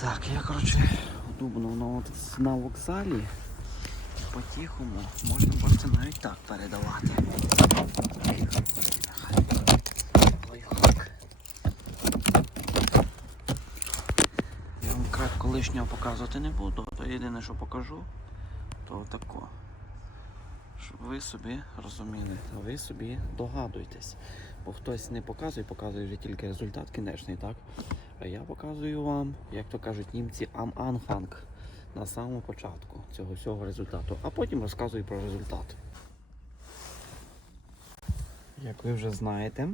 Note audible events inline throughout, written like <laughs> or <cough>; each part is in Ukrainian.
Так, я, коротше, удобно на, вокзалі. По-тихому можна бачити навіть так передавати. Я вам крак колишнього показувати не буду, то єдине, що покажу, то тако. Щоб ви собі розуміли, а ви собі догадуйтесь. Бо хтось не показує, показує вже тільки результат кінечний, так? А я показую вам, як то кажуть німці, Anfang на самому початку цього всього результату, а потім розказую про результат. Як ви вже знаєте,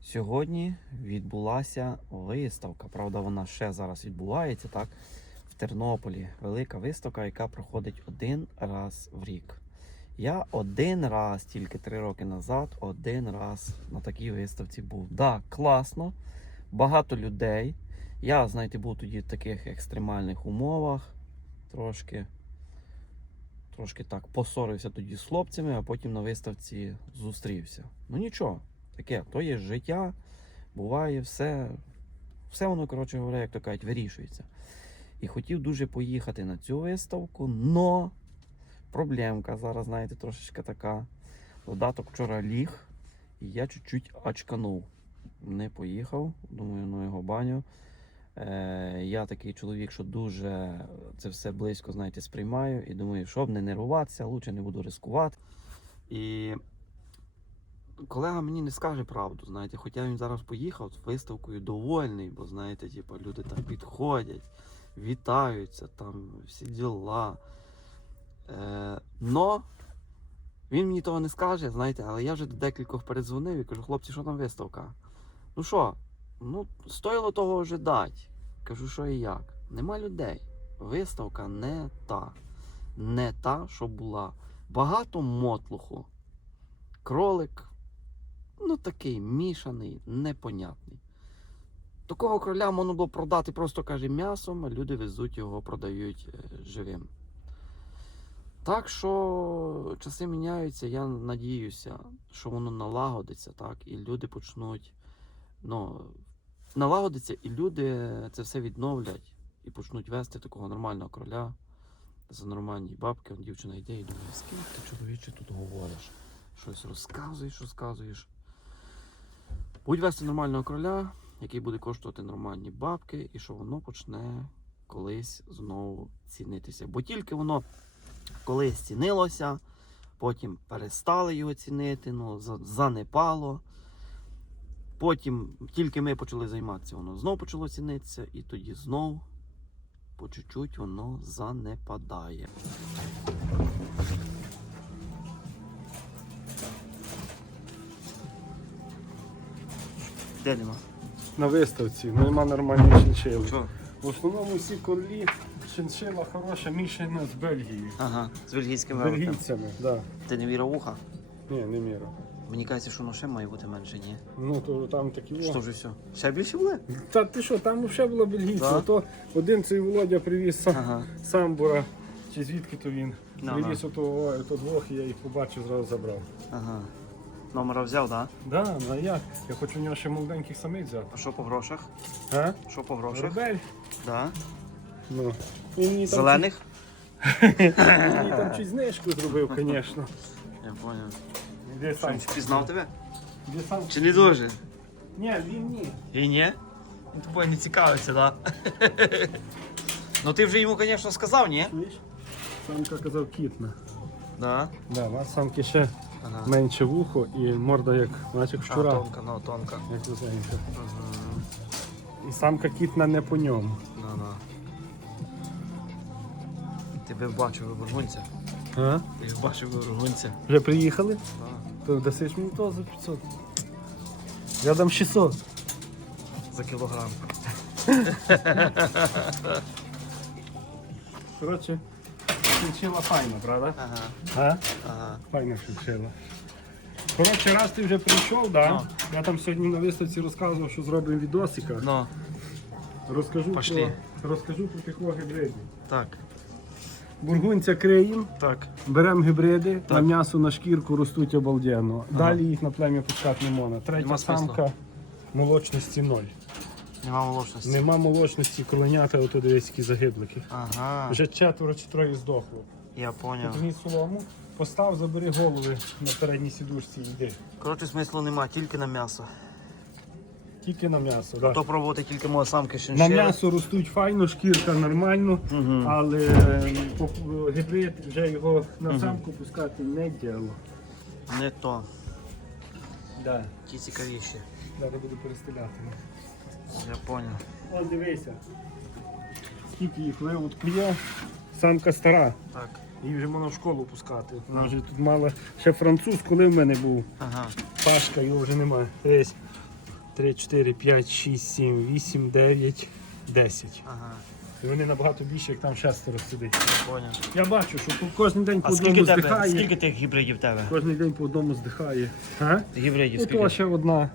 сьогодні відбулася виставка. Правда, вона ще зараз відбувається, так? В Тернополі. Велика виставка, яка проходить один раз в рік. Я один раз, тільки три роки назад, один раз на такій виставці був. Да, класно, багато людей. Я, знаєте, був тоді в таких екстремальних умовах. Трошки, трошки так посорився тоді з хлопцями, а потім на виставці зустрівся. Ну нічого, таке, то є життя, буває все. Все воно, коротше говоря, як то кажуть, вирішується. І хотів дуже поїхати на цю виставку, но проблемка зараз, знаєте, трошечки така. Додаток вчора ліг, і я чуть-чуть очканув. Не поїхав, думаю, ну його баню. Е, я такий чоловік, що дуже це все близько, знаєте, сприймаю. І думаю, щоб не нервуватися, лучше не буду ризикувати. І колега мені не скаже правду, знаєте, хоча він зараз поїхав з виставкою довольний, бо знаєте, типу, люди там підходять, вітаються, там всі діла. Е, но він мені того не скаже, знаєте, але я вже до декількох передзвонив і кажу, хлопці, що там виставка? Ну що, ну, стоїло того вже дати. Кажу, що і як. Нема людей. Виставка не та. Не та, що була. Багато мотлуху. Кролик, ну такий мішаний, непонятний. Такого кроля можна було продати просто каже м'ясом, а люди везуть його, продають е, живим. Так що часи міняються, я надіюся, що воно налагодиться, так, і люди почнуть. Ну, налагодиться, і люди це все відновлять і почнуть вести такого нормального кроля за нормальні бабки. Он дівчина йде і думає, з ким ти чоловіче тут говориш? Щось розказуєш, розказуєш. Будь вести нормального кроля, який буде коштувати нормальні бабки, і що воно почне колись знову цінитися. Бо тільки воно колись цінилося, потім перестали його цінити, ну, занепало. Потім тільки ми почали займатися, воно знову почало цінитися, і тоді знов по чуть-чуть воно занепадає. Де нема? На виставці, нема нормальної шиншили. Що? В основному всі корлі, шиншила хороша, мішана з Бельгії. Ага, з бельгійськими великами. бельгійцями, да. Ти не віра вуха? Ні, не міра. Мені кажеться, що воно ще має бути менше, ні? Ну то там такі. Що ж все? Ще більше буде? Та ти що, там взагалі було бельгійці. Да? То один цей Володя привіз сам, Ага. самбура. Чи звідки то він? Ну, Привіз ото, ото двох, і я їх побачив, зразу забрав. Ага. Номера взяв, так? Да? Да, ну як? Я хочу у нього ще молоденьких самих взяти. А що по грошах? А? Що по грошах? Рубель? Да. Ну. Він мені там, Зелених? чуть- він мені там чуть знижку зробив, звісно. Я понял. Де сам? він впізнав тебе? Де сам? Чи не дуже? Ні, він ні. І ні? Він тобою не цікавиться, так? Да? ну ти вже йому, звісно, сказав, ні? Чуєш? Самка казав кітна. Да. Да, у нас самки ще Ага. менше вухо і морда як, наче як А, щура. тонка, ну тонка. Як вузенька. Угу. І самка кітна не по ньому. Ну, ну. Ти бачив бургунця. А? Ти бачив бургунця. Вже приїхали? Да. То дасиш мені то за 500. Я дам 600. За кілограм. Коротше, шиншила файна, правда? Ага. А? Ага. Файна шиншила. Коротше, раз ти вже прийшов, да? Ну. я там сьогодні на виставці розказував, що зробимо відосика. Ну, Розкажу Пошли. про, розкажу про тих гібридів. так. Бургунця криєм, Так. беремо гібриди, Так. на м'ясо, на шкірку ростуть обалденно. Ага. Далі їх на плем'я пускати не можна. Третя Нема самка молочності ноль. Нема молочності. Нема молочності, кроленята, ото дивись, які загиблики. Ага, Вже четверо чи троє здохло. я поняв. Візьми солому, постав, забери голови на передній сідушці і йди. Коротше, смислу нема, тільки на м'ясо. Тільки на м'ясо. Да. То пробувати тільки самки На м'ясо ростуть файно, шкірка нормально, Угу. але е, гібрид вже його на Мгм. самку пускати не діло. Не то. Да. Ті цікавіші. Зараз буду перестріляти. Я поняв. Ось дивися. Скільки їх виводку є. Самка стара. Так. Її вже можна в школу пускати. Вона вже тут мала ще француз, коли в мене був. Ага. Пашка, його вже немає. Дивись. 3, 4, 5, 6, 7, 8, 9, 10. Ага. І вони набагато більше, як там шестеро сидить. Я поняв. Я бачу, що кожен день по А одному скільки тебе? здихає. Скільки тих гібридів в тебе? Кожен день по одному здихає. А? Гібридів Ото скільки? ще одна.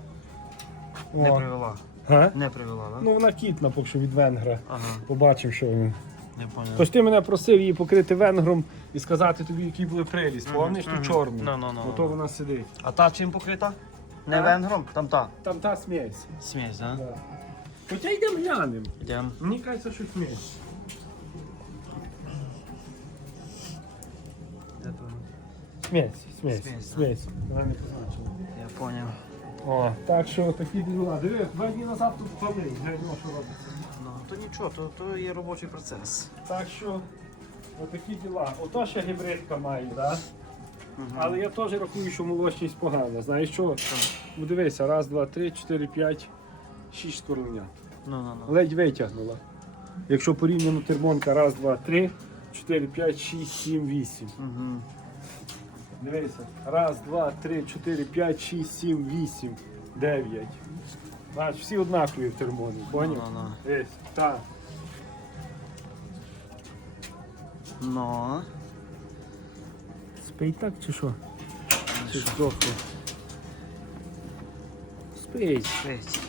Не О. привела. А? Не привела, так? Ну вона кітна, поки що від венгра. Ага, Побачив, що він. не поняв. Тож ти мене просив її покрити венгром і сказати тобі, який був приліз. Помниш ту чорну? Ну, ну, ну. Ото вона сидить. А та чим покрита? Не венгром? Там та. Там та смесь. Смесь, а? Да. Хоча йдемо глянемо. Йдем. Мені кажеться, що смесь. Смесь, смесь, Смесь, смесь. Вона не позначила. Я поняв. О, так що такі діла. Диви, два дні назад тут пали, глянь, що робиться. Ну, то нічого, то, то є робочий процес. Так що, отакі діла. Ото ще гібридка має, так? Але я теж рахую, що молочність погана. Знаєш що? Ну, Дивися, раз, два, три, чотири, п'ять, шість коровня. Ну, ну, ну. Ледь витягнула. Якщо порівняно термонка, раз, два, три, чотири, п'ять, шість, сім, вісім. Угу. Дивися. Раз, два, три, чотири, п'ять, шість, сім, вісім, дев'ять. Бач, всі однакові в термоні, Ну, поняв? ну, Дивись, так. ну. Ну. Спить так чи що? Чи здохло? Спить. Шесть.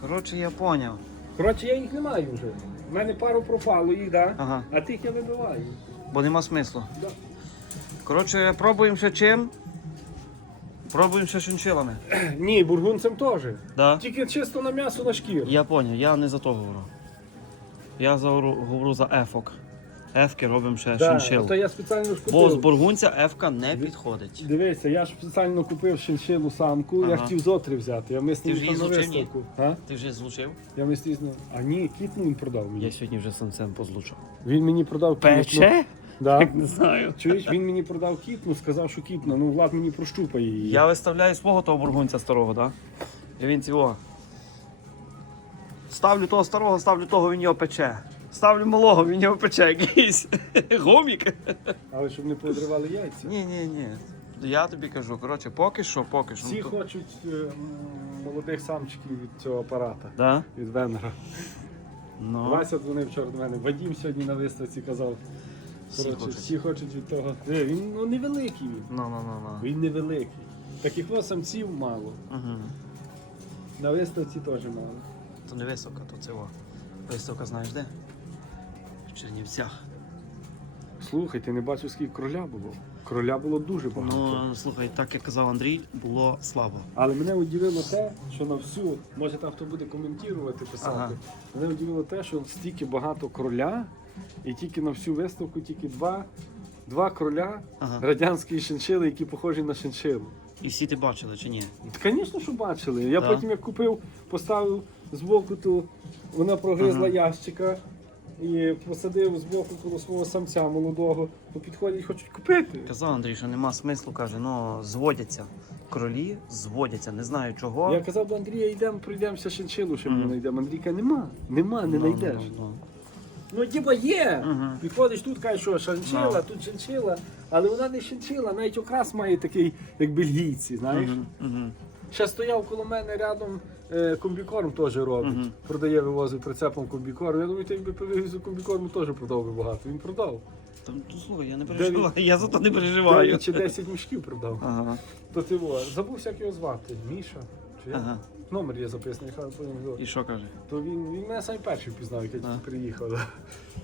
Коротше, я поняв. Коротше, я їх не маю вже. У мене пару пропало їх, да? Ага. а тих я вибиваю. Бо нема смислу. Да. Коротше, пробуємо ще чим? Пробуємо ще шиншилами. <clears throat> Ні, бургунцем теж. Да? Тільки чисто на м'ясо на шкіру. Я поняв, я не за то говорю. Я за, говорю за ефок. Ефки робимо ще Да, шиншил. то я спеціально ж купив. Бо з бургунця ефка не підходить. Дивися, я ж спеціально купив шиншилу самку, я Ага. хотів зотри взяти. Я мислився Ти ж її на злучив, ні? виставку. А? Ти вже злучив? Я мислився. А ні, кітну він продав мені. Я сьогодні вже самцем позлучав. Він мені продав кітну. Да. <laughs> Не знаю. Чуєш, він мені продав кітну, сказав, що кітна. Ну, Влад мені прощупає її. Я виставляю свого того бургунця старого, так? І він цього. Ставлю того старого, ставлю того, він його пече. Ставлю малого, він його пече якийсь. <laughs> Гомік. Але щоб не подривали яйця. Ні, ні, ні. Я тобі кажу, коротше, поки що, поки що. Всі Ну, то- хочуть е, м, молодих самчиків від цього апарата, Да? від Венгра. Ну, Вася дзвонив вчора до мене. Вадім сьогодні на виставці казав. Всі Коротше, хочуть. всі хочуть від того. Диви, Він ну, невеликий. він. ну, ну, ну, ну. Він невеликий. Таких ось самців мало. Угу. На виставці теж мало. То не висока, то це о. Висока знаєш де? Чернівцях. Слухай, ти не бачив, скільки кроля було? Кроля було дуже багато. Ну, слухай, так як казав Андрій, було слабо. Але мене удивило те, що на всю, може там хто буде коментувати, писати. Ага. Мене удивило те, що стільки багато кроля, і тільки на всю виставку тільки два, два кроля Ага. радянської шиншили, які похожі на шиншилу. І всі ти бачили чи ні? Звісно, що бачили. Я Да. потім як купив, поставив збоку, то вона прогризла Ага. ящика і посадив збоку коло свого самця молодого, то підходять, хочуть купити. Казав Андрій, що нема смислу, каже, ну зводяться. Кролі зводяться, не знаю чого. Я казав до Андрія, йдемо, пройдемося шиншилу, ще ми знайдемо. Андрійка нема, нема, не знайдеш. ну, діба є. Підходиш тут, кажеш, що шиншила, тут шиншила, але вона не шиншила, навіть окрас має такий, як бельгійці, знаєш. Ще стояв коло мене рядом е, комбікорм теж робить. Мгм. Продає, вивозить прицепом комбікорм. Я думаю, ти якби привіз комбікорму теж продав би багато. Він продав. Там, ну, слухай, я не Дев'ять- переживаю, я за то не переживаю. 9 чи 10 мішків продав. Ага, То ти во, забувся, як його звати. Міша? Чи як? ага. Номер є записаний, хай потім говорю. І що каже? То він, він мене сам перший впізнав, як я тільки приїхав.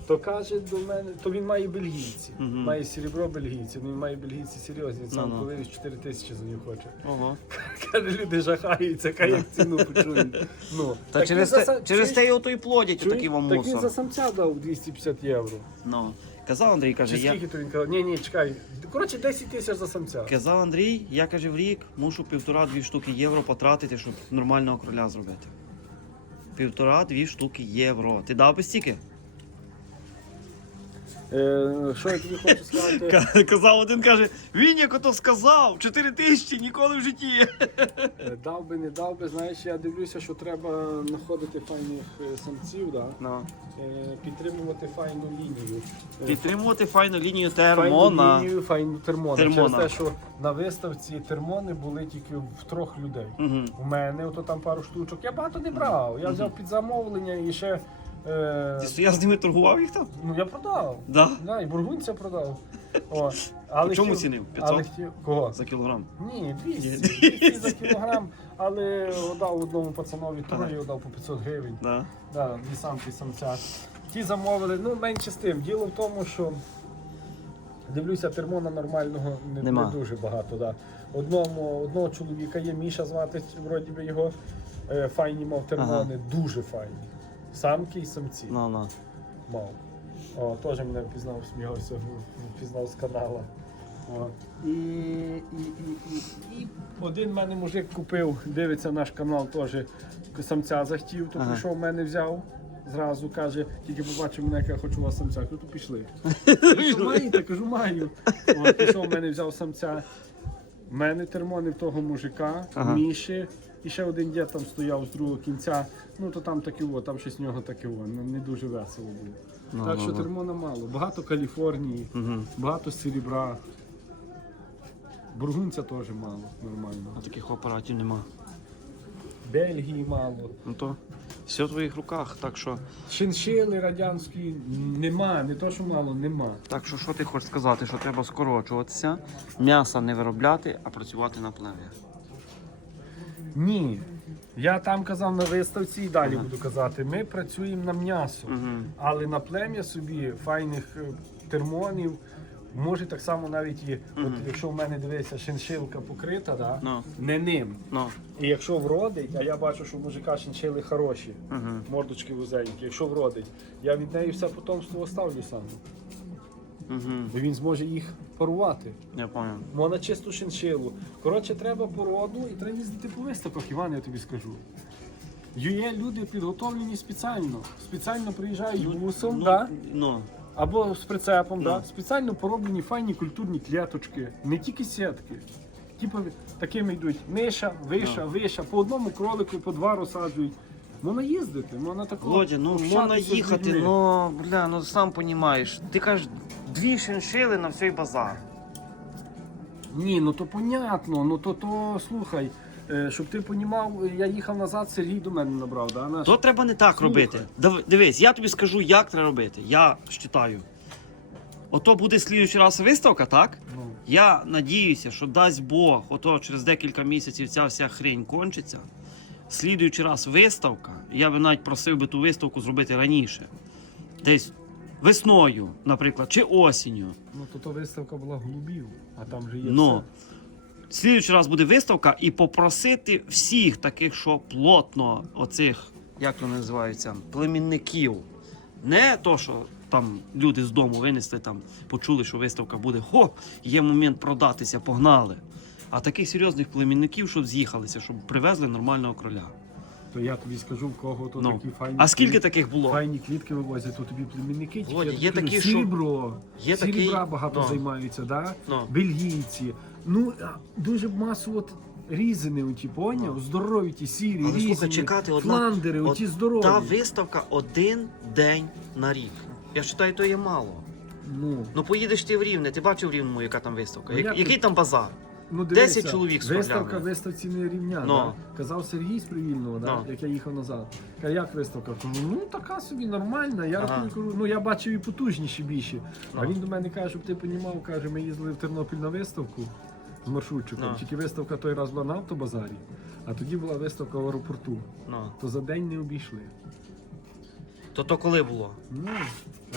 То каже до мене, то він має бельгійці. Мгм. Має серебро бельгійці, він має бельгійці серйозні, він сам Ну-ну. коли 4 тисячі за нього хоче. Ого. <laughs> Каже, люди жахаються, хай як ціну почують. Ну, Та так через він за те, сам- через чуєш? те його то і плодять Чуєш? отакі вам Так він за мусор. самця дав 250 євро. Ну. Казав Андрій, Чи каже, я. скільки то він казав? Ні, ні, чекай. Коротше, 10 тисяч за самця. Казав Андрій, я каже, в рік мушу півтора-дві штуки євро потратити, щоб нормального короля зробити. Півтора-дві штуки євро. Ти дав би стільки? Е, що я тобі хочу сказати? Казав один, каже, він як ото сказав, 4 тисячі ніколи в житті. Е, Дав би, не дав би, знаєш, я дивлюся, що треба знаходити файних е, самців, да? Ну. е, підтримувати файну лінію. Е, Підтримувати файну лінію Файну лінію, файну термона. Термона. Через те, що на виставці термони були тільки в трьох людей. Угу. У мене ото там пару штучок. Я багато не брав. Я взяв під замовлення і ще. Е, Ти я з ними торгував їх там? ну я продав. Да. Да, і бургунця продав. <laughs> О, але По чому хотів- цінив? Але 500? хотів, кого? За кілограм. Ні, 200, 200 за <laughs> кілограм, але дав одному пацанові троє, дав по 500 гривень. Да. Да, дві самки самця. Ті замовили, ну менше з тим. Діло в тому, що дивлюся, термона нормального не, Нема. не дуже багато. Да. Одному, одного чоловіка є Міша звати, вроді би його. Е, файні мав термони, дуже файні. Самки і самці Ну, ну. мав. О, теж мене впізнав, сміявся, впізнав з канала. О. І, і, і, і, і один в мене мужик купив, дивиться наш канал теж самця захотів, то Ага. прийшов в мене взяв. Зразу каже, тільки побачив мене, як я хочу у вас самця. Кажу, то пішли. <laughs> Кажу, маєте? Кажу, маю. О, пішов в мене, взяв самця. В мене термони в того мужика, Ага. Міші. І ще один дід там стояв з другого кінця. Ну то там таке, о, там щось в нього таке, о, не, не дуже весело було. Ну, так ну, що ну. термона мало. Багато Каліфорнії, Угу. багато серебра. Бургунця теж мало, нормально. А таких апаратів нема. Бельгії мало. Ну то все в твоїх руках. Так що, Шиншили радянські нема, не то, що мало, нема. так що, що ти хочеш сказати? Що треба скорочуватися, м'яса не виробляти, а працювати на плем'я. Ні. Я там казав на виставці і далі буду казати. Ми працюємо на м'ясо, але на плем'я собі файних е, термонів. Може так само навіть і, от, якщо в мене дивися, шиншилка покрита, да? Ну, не ним. ну. І якщо вродить, а я бачу, що у мужика шиншили хороші, Угу. мордочки вузенькі, якщо вродить, я від неї все потомство оставлю сам. Угу. Він зможе їх парувати. Я понял. Можна чисту шиншилу. Коротше, треба породу і треба їздити по виставках, Іван, я тобі скажу. Є люди підготовлені спеціально. Спеціально приїжджають бусом, ну, да? ну, або з прицепом, Ну. да? спеціально пороблені файні культурні клеточки, не тільки сітки. Типу такими йдуть нижча, вища, Ну. вища, по одному кролику, по два розсаджують. Можна їздити, можна такого. Володя, ну общатися можна з їхати, людьми. ну бля, ну сам розумієш. Ти кажеш, дві шиншили на всій базар. Ні, ну то понятно, ну то то слухай. е, Щоб ти понімав, я їхав назад, Сергій до мене набрав, да? Наш... То треба не так Слухай. робити. Дав- Дивись, я тобі скажу, як треба робити. Я вважаю. Ото буде слідуючий раз виставка, так? Ну, Я надіюся, що дасть Бог, ото через декілька місяців ця вся хрень кончиться. Слідуючий раз виставка. Я би навіть просив би ту виставку зробити раніше. Десь весною, наприклад, чи осінню. ну то то виставка була голубів, а там же є Ну, слідуючий раз буде виставка і попросити всіх таких, що плотно оцих, як вони називаються, племінників. Не то, що там люди з дому винесли, там почули, що виставка буде. Хо, є момент продатися, погнали. А таких серйозних племінників, щоб з'їхалися, щоб привезли нормального кроля. То я тобі скажу, в кого то Ну. такі файні. А скільки квіт- таких було? Файні квітки вивозять, то тобі племінники. тільки Володя, я є тобі такі, що-. Є Серебра такий- багато Ну. займаються, да? Ну. бельгійці. Ну, а, дуже масу от різини, оті, поняв? Здорові ті, сірі, Але, різні. слухай, чекати, одна- Фландери, от оті здорові. Та виставка один день на рік. Я вважаю, то є мало. Ну, Ну поїдеш ти в Рівне, ти бачив в Рівному, яка там виставка? Ну, Я- як Який там базар? Ну 10 чоловік Виставка виставці не рівня. Ну. Да? Казав Сергій з Привільного, да? Ну. як я їхав назад. Каже, як виставка? Кажу, ну така собі нормальна. Я Ага. рахую, кажу, ну я бачив і потужніші більші. А Ну. він до мене каже, щоб ти понімав, каже, ми їздили в Тернопіль на виставку з маршрутчиком. Ну. Тільки виставка той раз була на автобазарі. А тоді була виставка в аеропорту. Ну. То за день не обійшли. То то коли було? Ну,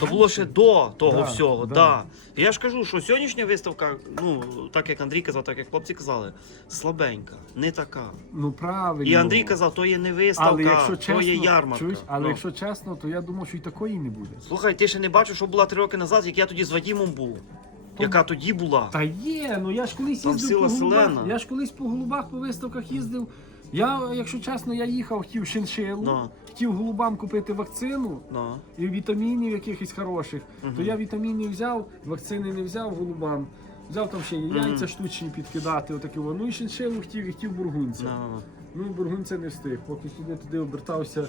То було ще до того Да, всього. да. Да. Я ж кажу, що сьогоднішня виставка, ну так як Андрій казав, так як хлопці казали, слабенька, не така. ну правильно. І Андрій казав, то є не але виставка, якщо чесно, то є ярмарка. чуєш, але Ну. якщо чесно, то я думав, що і такої не буде. Слухай, ти ще не бачив, що була три роки назад, як я тоді з Вадімом був. Яка тоді була. Та є, ну я ж колись Там їздив ціла по голубах. селена. Я ж колись по голубах по виставках їздив. Я, якщо чесно, я їхав, хотів шиншилу, Ну. хотів голубам купити вакцину Ну. і вітамінів якихось хороших. То я вітамінів взяв, вакцини не взяв голубам. Взяв там ще і яйця штучні підкидати, отакі. во. Ну і шиншилу хотів, і хотів бургунця. Ну. Ну, бургунця не встиг. Поки сюди туди обертався,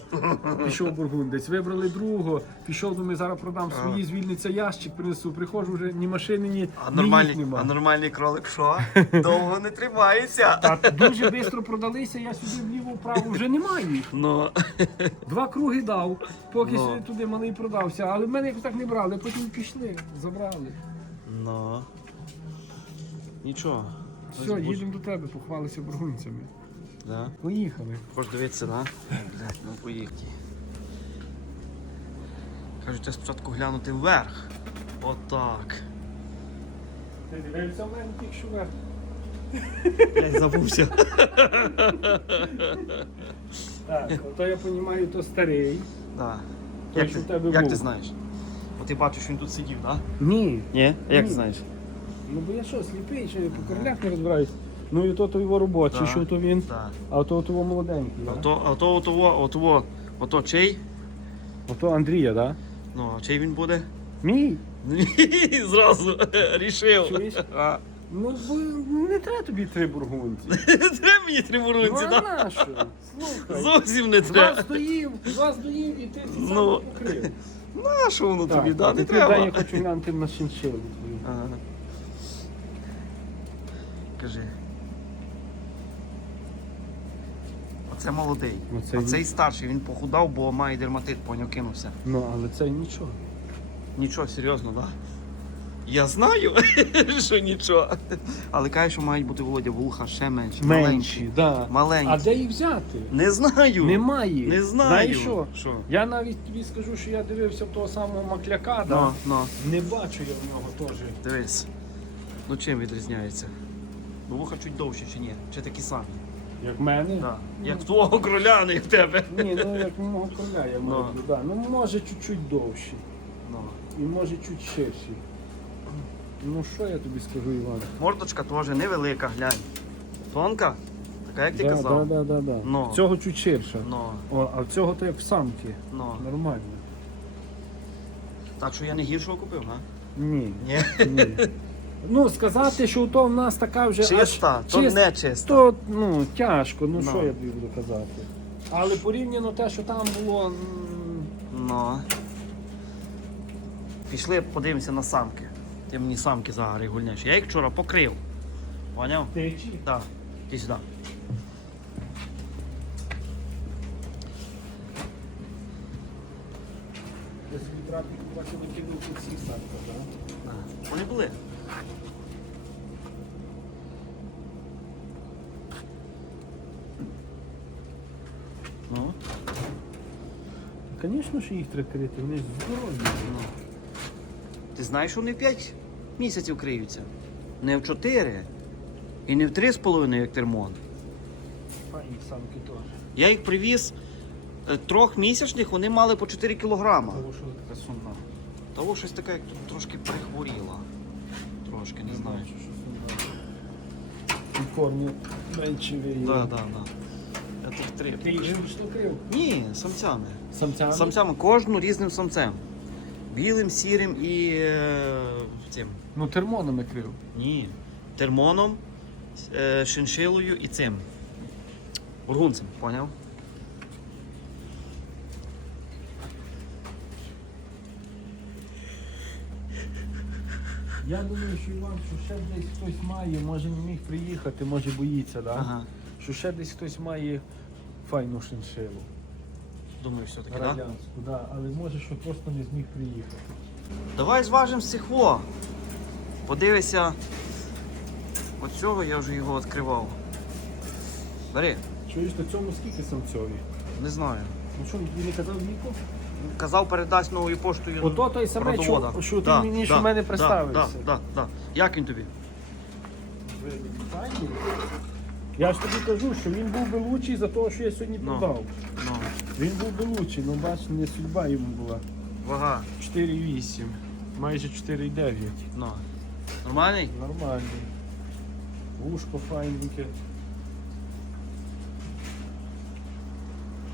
пішов бургундець. Вибрали другого, пішов, думаю, зараз продам свої, звільниться ящик, принесу. Приходжу вже ні машини, ні, А нормальний, а нормальний кролик що? Довго не тримається. Та дуже швидко продалися, я сюди вліво вправо вже немає їх. Ну. Два круги дав, поки Ну. сюди туди малий продався. Але в мене якось так не брали, потім пішли, забрали. Ну. Нічого. Все, їдемо до тебе, похвалися бургунцями. Да. Поїхали. Хочеш дивитися, да? Блядь, ну поїхали. Кажуть, я спочатку глянути вверх. Отак. Ти дивився в мене тільки що вверх? Блядь, забувся. Так, ото я розумію, то старий. Да. Той, Як, що ти, тебе як був. ти знаєш? От ти бачиш, він тут сидів, так? Да? Ні. Ні? Як Ні. ти знаєш? Ну бо я що, сліпий, що я по королях не розбираюсь. Ну і то то його робочий, Да. що то він, Так. а то то молоденький. А то, а то, ото, ото, ото чий? Ото Андрія, так? Ну, а чий він буде? Мій. Ні, <laughs> Зразу рішив. Чуєш? А. Ну бо не треба тобі три бургунці. <laughs> Треба мені три Ну бурунці, а да? нащо? Слухай. Зовсім не треба. стоїв, два стоїв і ти ці Ну, покрив. На що воно тобі, да? Не тепер дай я хочу глянути на шиншилу твою. Ага. Кажи. Оце молодий. Оце а він. цей старший, він похудав, бо має дерматит, поняв, кинувся. Ну, але це нічого. Нічого, серйозно, так? Да? Я знаю, <laughs> що нічого. Але каже, що мають бути Володя вуха ще менші. Менші, да. Маленькі. А де їх взяти? Не знаю. Немає. Не знаю. Знаєш що? Що? Я навіть тобі скажу, що я дивився того самого макляка, да? Ну, ну, не бачу я в нього теж. дивись. Ну чим відрізняється? Ну вуха чуть довші чи ні? Чи такі самі? Як в мене? Да. Як в твого кроля, не як в тебе. Ні, ну як в мого коля я маю. Ну. Да. Ну може чуть-чуть довші. Ну. І може чуть ширші. Ну що я тобі скажу, Іван? Мордочка теж невелика, глянь. Тонка? Така, як ти да, казав. Да, да, да, да. Ну. В Цього чуть ширша. Ну, О, а в цього то як в самки. ну. Нормально. Так що я не гіршого купив, га? Ні. Ні. Ні. Ну, сказати, що то в нас така вже Чиста, аж то чист- не чиста. то ну, тяжко, ну Ну. що я тобі буду казати. Але порівняно те, що там було. м, Ну. Пішли подивимося на самки. Ти мені самки зараз гульнеш. Я їх вчора покрив. Поняв? Течі. Так. Іди сюди. Я собі трапік бачив, викинув тут всіх самках, так? А, Вони були. Ну, Звісно, що їх треба крити, вони ж здорові. ну. Ти знаєш, що вони в 5 місяців криються. Не в 4 і не в 3,5, як термон. А і самки теж. Я їх привіз е, трьохмісячних, вони мали по 4 кілограма. Тому що така сумна. Того щось таке, як тут трошки прихворіла. Трошки, не знаю. Що сумна. І формі менші виїли. Так, так, так. Я тут три. Ти їх штукив? Ні, самцями. Самцями? Самцями, кожну різним самцем. Білим, сірим і е, цим. Ну, термонами крив. Ні. Термоном, е, шиншилою і цим. Бургунцем, поняв? Я думаю, що Іван, що ще десь хтось має, може не міг приїхати, може боїться, да? Ага. Що ще десь хтось має файну шиншилу. Думаю, все-таки, так? Да? Да? але може, що просто не зміг приїхати. Давай зважимо з цих во. Подивися. От цього я вже його відкривав. Бери. Чуєш, на цьому скільки самцьові? Не знаю. Ну що, він не казав віку? Казав, передасть новою поштою. Ото той самець, що, що ти Да, мені да, що в мене да, представився. Да, да, да. Як він тобі? Файний. Я ж тобі кажу, що він був би лучший за того, що я сьогодні Ну. продав. Ну, Він був би лучший, ну бач, не судьба йому була. вага. 4,8, майже 4,9. Ну. Нормальний? Нормальний. Вушко файненьке.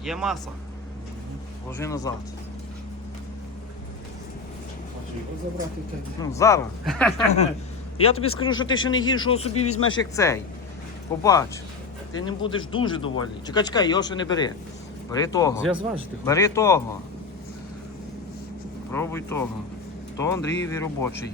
Є маса. Ложи назад. Його забрати в тебе. Ну, зараз. <laughs> Я тобі скажу, що ти ще не гіршого собі візьмеш, як цей. Побач. Ти не будеш дуже довольний. Чекай, чекай, його ще не бери. Бери того. Я зважити. Бери того. Пробуй того. То Андрієві робочий.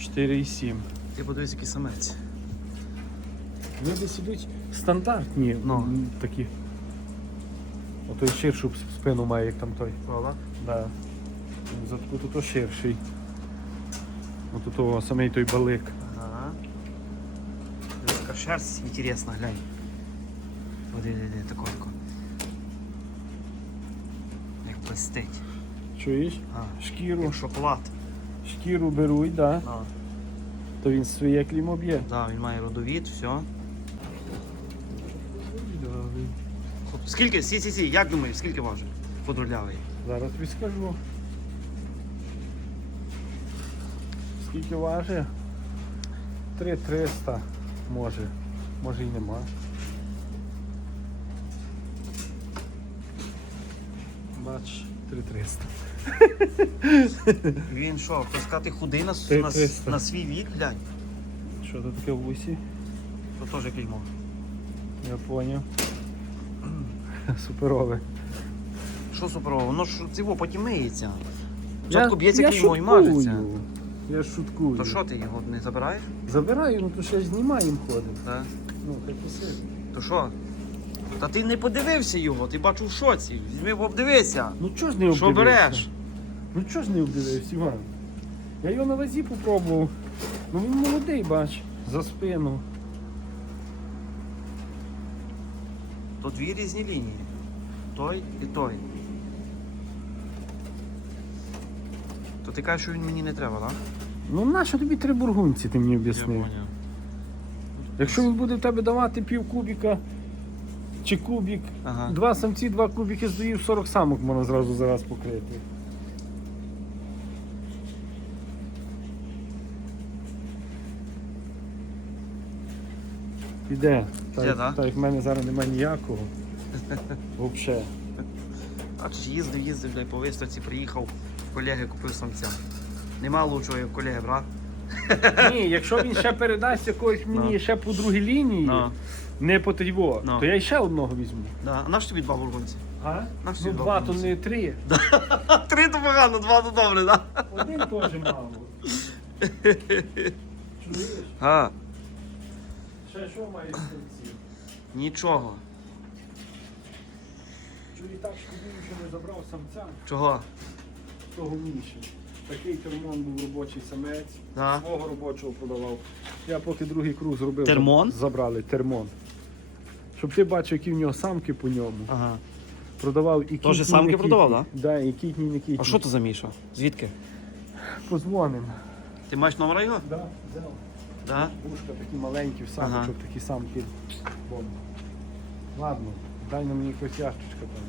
Чотири і сім. Ти подивись, який самець. Вони десь ідуть стандартні, Ну. такі. Отой ширшу спину має, як там той. Правда? Да. За таку тут ширший. Ось тут самий той балик. Ага. Яка шерсть інтересна, глянь. Оди, диви, диви, тако, тако. Як блистить. Чуєш? А, Шкіру, як шоколад. шкіру беруть, да. Да. то він своє клімо б'є. Да, він має родовід, все. Скільки? Сі, сі, сі, як думаєш, скільки важить? Подрулявий. Зараз тобі скажу. Скільки важить? 3300 може. Може і нема. Бач, 3300. <laughs> Він що, хто сказати худий на, на, на свій вік, глянь. Що тут таке в вусі? То теж клеймо. Я поняв. Суперове. Що суперово, воно ж цього потім миється. Спочатку б'ється клеймо і мажеться. Я шуткую. То що ти його не забираєш? Забираю, ну то ще ж знімаємо ходить. Так. Ну, хай посидить. То що? Та ти не подивився його, ти бачив в шоці. Візьми обдивися. Ну чого ж не Що обдивився? береш? Ну чого ж не обдивився, Іван? Я його на вазі попробував. Ну він молодий, бач, за спину. То дві різні лінії. Той і той. То ти кажеш, що він мені не треба, так? Ну нащо тобі три бургунці, ти мені об'яснив? Якщо він буде в тебе давати пів кубіка чи кубік, Ага. два самці, два кубіки здаїв, 40 самок можна зразу зараз покрити. Піде. Так, Піде, да? як в мене зараз немає ніякого. <laughs> Взагалі. А чи їздив, їздив, бля, по виставці приїхав, колеги купив самця. Нема лучшого, як колеги, брат. Ні, якщо він ще передасть якогось <laughs> мені Ну. ще по другій лінії, Ну. не по тріво, Ну. то я ще одного візьму. Да. А наш тобі два бургунці? А? Наш Ну тобі два, то не три. <laughs> Три то погано, два то добре, так? Один теж мало. Чуєш? А, Ще що має серці? нічого. Чую так шкодую, що не забрав самця Чого? того Міші. Такий термон був робочий самець. Да. Свого робочого продавав. Я поки другий круг зробив. Термон? Забрали термон. Щоб ти бачив, які в нього самки по ньому. Ага. Продавав і кітні, Тоже не самки кітні. продавав, да? Да, і кітні, і не кітні. А що то за Міша? Звідки? Позвоним. Ти маєш номер його? Да, взяв. Да. Бушка такі маленькі в самочок, Ага. такі самки. Бомба. Ладно, дай на мені якось ящичка там.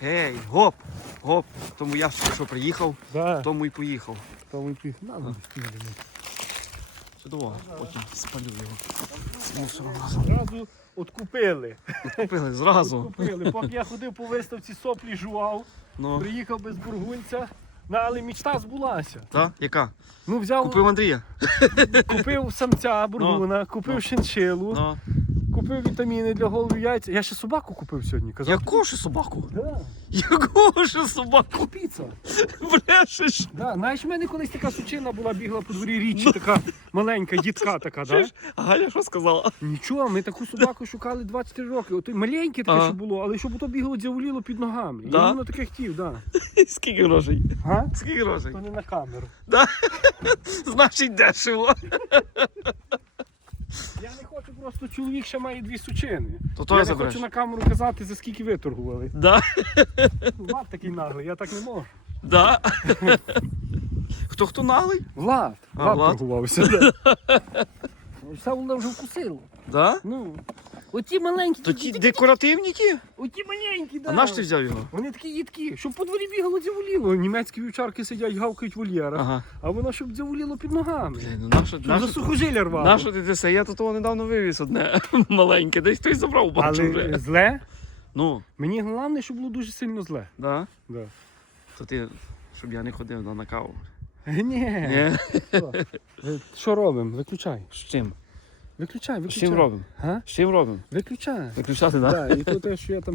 Гей, гоп, гоп. Тому я що приїхав, Да. тому і поїхав. Тому і піх. На, ну, кинули. Чудово, потім спалю його. Зразу откупили. Купили зразу. Откупили. Поки я ходив по виставці соплі жував, Ну, приїхав без бургунця. Ну, але мічта збулася. та? Яка? Ну, взяв, Купив Андрія. купив самця бургуна, купив Ну. шиншилу, Ну, Купив вітаміни для голови яйця. Я ще собаку купив сьогодні. Казав, Яку ж собаку? Да, Яку ж собаку? піца. Брешеш? Да, знаєш, в мене колись така сучина була, бігла по дворі річі, така маленька, дітка така, да? А Галя що сказала? Нічого, ми таку собаку шукали 23 роки. Ото маленьке таке, Ага. що було, але щоб ото бігало дзяволіло під ногами. Да? Я воно таке хотів, да. <laughs> Скільки грошей? Га? Скільки грошей? То не на камеру. <laughs> Значить дешево. Я не просто, чоловік ще має дві сучини. То то я не забереш. хочу на камеру казати, за скільки виторгували. Да, Влад такий наглий, я так не можу. да. Хто хто наглий? Влад, А, Влад, Влад? торгувався. Да. <laughs> Все воно вже вкусило. Да? Ну, оті маленькі, То ті декоративні ті? оті маленькі, да. А наш ти взяв його? Вони такі їдкі, щоб по дворі бігало дзяволіло. Німецькі вівчарки сидять, гавкають в вольєрах, Ага. а воно щоб дзяволіло під ногами. Блін, ну Щоб за сухожилля рвало. нащо ти це? Я тут того недавно вивіз одне <laughs> маленьке, десь хтось забрав, бачу Але вже. зле, Ну, мені головне, щоб було дуже сильно зле. да? Да. То ти, щоб я не ходив на, каву. Ні. Ні? Що? Що робимо? Виключай. З чим? Виключай, З виключай. чим робимо? З чим робимо? Виключай. Виключати, так? Так, і то те, що я там